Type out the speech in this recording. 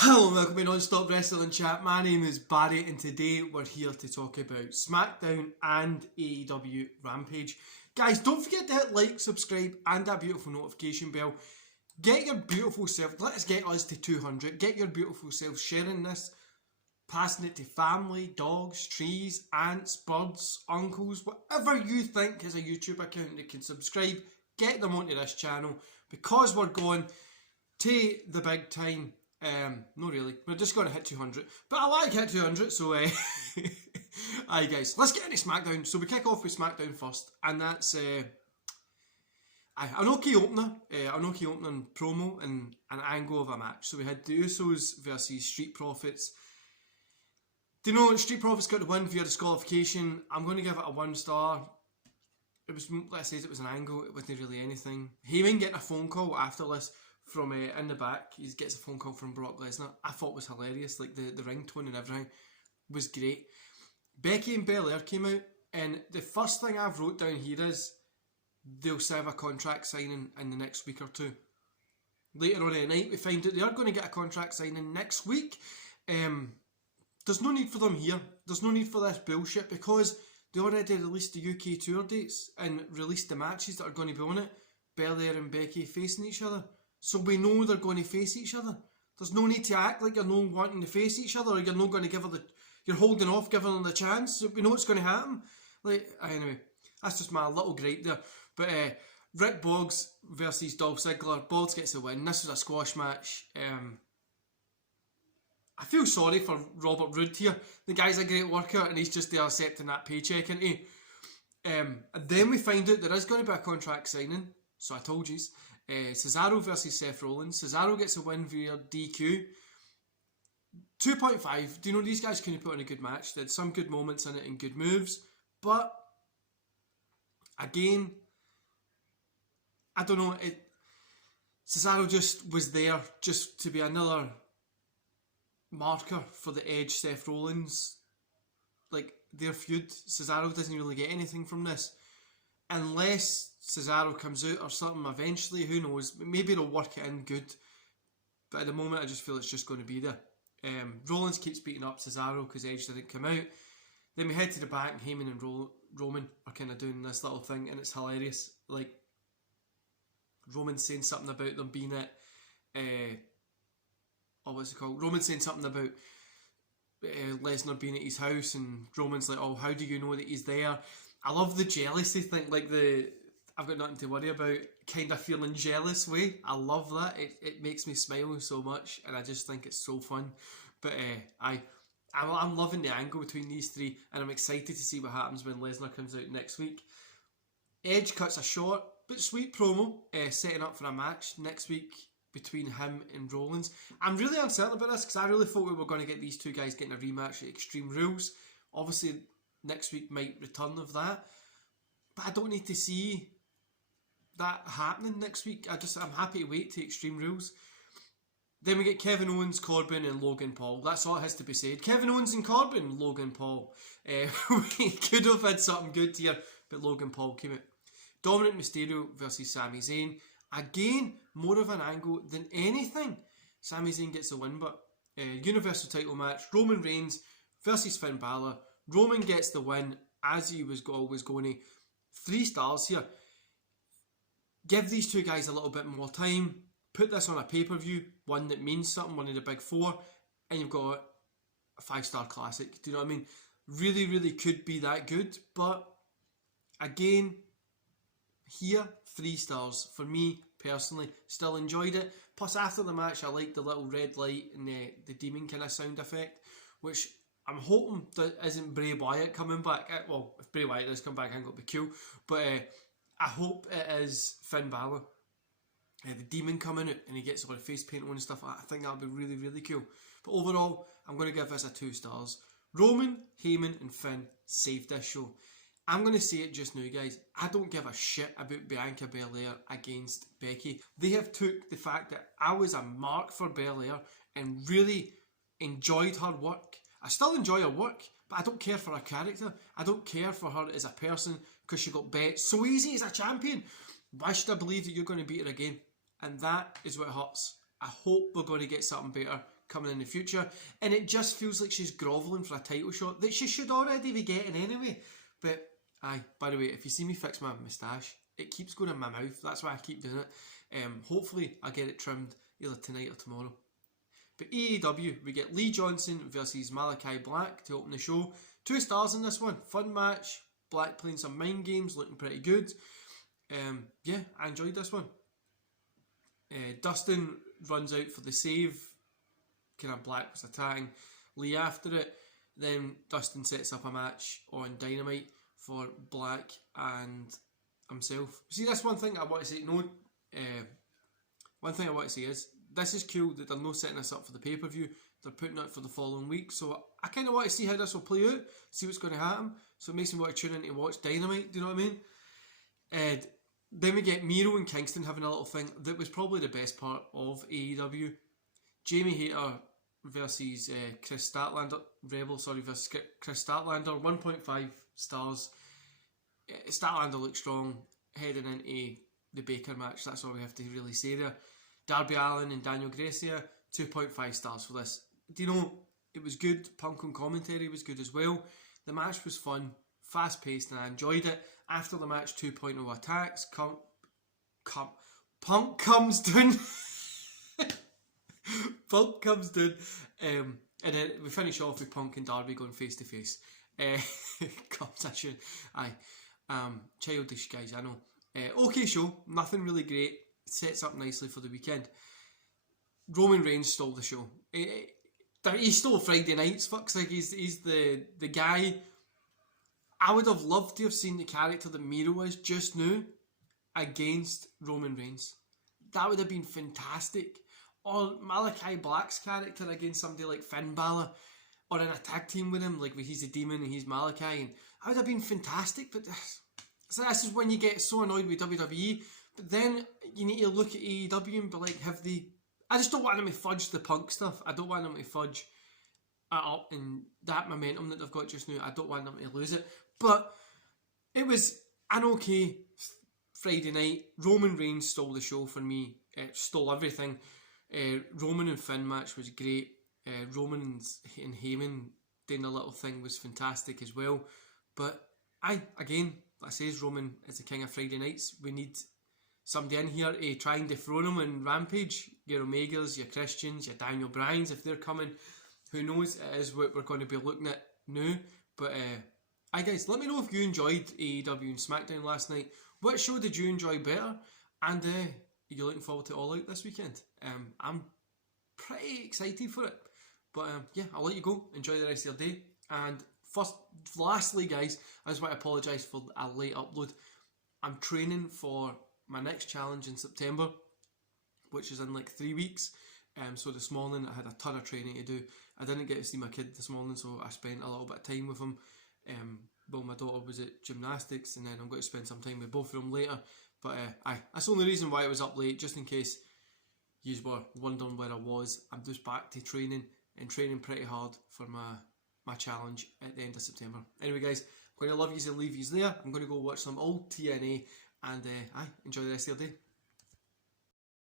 Hello and welcome to Non-Stop Wrestling Chat. My name is Barry and today we're here to talk about Smackdown and AEW Rampage. Guys, don't forget to hit like, subscribe and that beautiful notification bell. Get your beautiful self, let us get us to 200. Get your beautiful self sharing this, passing it to family, dogs, trees, aunts, birds, uncles, whatever you think is a YouTube account that can subscribe. Get them onto this channel because we're going to the big time. No really, we're just going to hit 200, but I like hit 200, so aye guys, let's get into Smackdown. So we kick off with Smackdown first, and that's an okay opener, promo and an angle of a match. So we had the Usos versus Street Profits. Do you know, Street Profits got the win via disqualification. I'm going to give it a 1 star. It was, let's say it was an angle, it wasn't really anything. Heyman getting a phone call after this from in the back, he gets a phone call from Brock Lesnar. I thought it was hilarious, like the ringtone and everything was great. Becky and Belair came out, and the first thing I've wrote down here is they'll have a contract signing in the next week or two. Later on in the night, we find out they are going to get a contract signing next week. There's no need for them here. There's no need for this bullshit because they already released the UK tour dates and released the matches that are going to be on it. Belair and Becky facing each other. So we know they're going to face each other. There's no need to act like you're not wanting to face each other, or you're not going to give her you're holding off giving them the chance. So we know it's going to happen. Like, anyway, that's just my little gripe there. But Rick Boggs versus Dolph Ziggler. Boggs gets the win. This was a squash match. I feel sorry for Robert Roode here. The guy's a great worker and he's just there accepting that paycheck, isn't he? And then we find out there is going to be a contract signing. So I told you. Cesaro versus Seth Rollins. Cesaro gets a win via DQ. 2.5. Do you know, these guys couldn't put on a good match. They had some good moments in it and good moves. But, again, I don't know. Cesaro just was there just to be another marker for the Edge Seth Rollins. Like, their feud. Cesaro doesn't really get anything from this. Unless Cesaro comes out or something eventually, who knows, maybe they'll work it in good, but at the moment I just feel it's just going to be there. Rollins keeps beating up Cesaro because Edge didn't come out. Then we head to the back and Heyman and Roman are kind of doing this little thing and it's hilarious. Like, Roman's saying something about them being at what's it called? Roman's saying something about Lesnar being at his house, and Roman's like, oh, how do you know that he's there? I love the jealousy thing, like I've got nothing to worry about, kind of feeling jealous way. I love that. It makes me smile so much, and I just think it's so fun. But I'm loving the angle between these three, and I'm excited to see what happens when Lesnar comes out next week. Edge cuts a short but sweet promo, setting up for a match next week between him and Rollins. I'm really uncertain about this because I really thought we were going to get these two guys getting a rematch at Extreme Rules. Obviously, next week might return of that, but I don't need to see that happening next week. I'm happy to wait to Extreme Rules. Then we get Kevin Owens, Corbin and Logan Paul. That's all it has to be said. Kevin Owens and Corbin, Logan Paul. We could have had something good here, but Logan Paul came out. Dominic Mysterio versus Sami Zayn. Again, more of an angle than anything. Sami Zayn gets the win, but Universal title match. Roman Reigns versus Finn Balor. Roman gets the win, as he was always going to. 3 stars here. Give these two guys a little bit more time. Put this on a pay-per-view, one that means something, one of the big 4, and you've got a 5-star classic. Do you know what I mean? Really, really could be that good, but again, here, 3 stars. For me, personally, still enjoyed it. Plus, after the match, I liked the little red light and the demon kind of sound effect, which I'm hoping that isn't Bray Wyatt coming back. Well, if Bray Wyatt does come back, I think it'll be cool. But I hope it is Finn Balor. The demon coming out and he gets all the face paint on and stuff. I think that would be really, really cool. But overall, I'm going to give this a 2 stars. Roman, Heyman and Finn saved this show. I'm going to say it just now, guys. I don't give a shit about Bianca Belair against Becky. They have took the fact that I was a mark for Belair and really enjoyed her work. I still enjoy her work, but I don't care for her character. I don't care for her as a person because she got bet so easy as a champion. Why should I believe that you're going to beat her again? And that is what hurts. I hope we're going to get something better coming in the future. And it just feels like she's grovelling for a title shot that she should already be getting anyway. But, aye, by the way, if you see me fix my moustache, it keeps going in my mouth. That's why I keep doing it. Hopefully, I get it trimmed either tonight or tomorrow. But AEW, we get Lee Johnson versus Malachi Black to open the show. 2 stars in this one. Fun match. Black playing some mind games, looking pretty good. Yeah, I enjoyed this one. Dustin runs out for the save. Kind of Black was attacking Lee after it. Then Dustin sets up a match on Dynamite for Black and himself. See, that's one thing I want to say. One thing I want to say is this is cool that they're not setting this up for the pay-per-view. They're putting it for the following week. So I kind of want to see how this will play out, see what's going to happen. So it makes me want to tune in to watch Dynamite. Do you know what I mean? Then we get Miro and Kingston having a little thing that was probably the best part of AEW. Jamie Hayter versus Chris Statlander. Versus Chris Statlander. 1.5 stars. Statlander looks strong heading into the Baker match. That's all we have to really say there. Darby Allin and Daniel Garcia. 2.5 stars for this. Do you know, it was good. Punk on commentary was good as well. The match was fun, fast paced, and I enjoyed it. After the match, 2.0 attacks. Punk comes down. Punk comes down. And then we finish off with Punk and Darby going face to face. Competition. Aye. Childish guys, I know. Okay show, nothing really great. It sets up nicely for the weekend. Roman Reigns stole the show. He stole Friday nights. Fuck's like he's the guy. I would have loved to have seen the character that Miro is just now against Roman Reigns. That would have been fantastic. Or Malachi Black's character against somebody like Finn Balor, or in a tag team with him, like he's the demon and he's Malachi, and that would have been fantastic. But so this is when you get so annoyed with WWE. But then you need to look at AEW and be like, I just don't want them to fudge the Punk stuff. I don't want them to fudge it up, and that momentum that they've got just now, I don't want them to lose it. But it was an okay Friday night. Roman Reigns stole the show for me. Stole everything. Roman and Finn match was great. Roman and Heyman doing a little thing was fantastic as well. But again, like I says, Roman is the king of Friday nights. We need somebody in here to try and dethrone him on Rampage. Your Omegas, your Christians, your Daniel Bryans, if they're coming, who knows? It is what we're going to be looking at now. But guys, let me know if you enjoyed AEW and Smackdown last night. What show did you enjoy better? And you're looking forward to All Out this weekend. I'm pretty excited for it. But yeah, I'll let you go. Enjoy the rest of your day. And lastly, guys, I just want to apologise for a late upload. I'm training for my next challenge in September, which is in like 3 weeks. So this morning I had a ton of training to do. I didn't get to see my kid this morning, so I spent a little bit of time with him. Well, my daughter was at gymnastics, and then I'm going to spend some time with both of them later. But that's the only reason why I was up late, just in case you were wondering where I was. I'm just back to training, and training pretty hard for my challenge at the end of September. Anyway, guys, I'm going to love yous and leave yous there. I'm going to go watch some old TNA, and enjoy the rest of your day.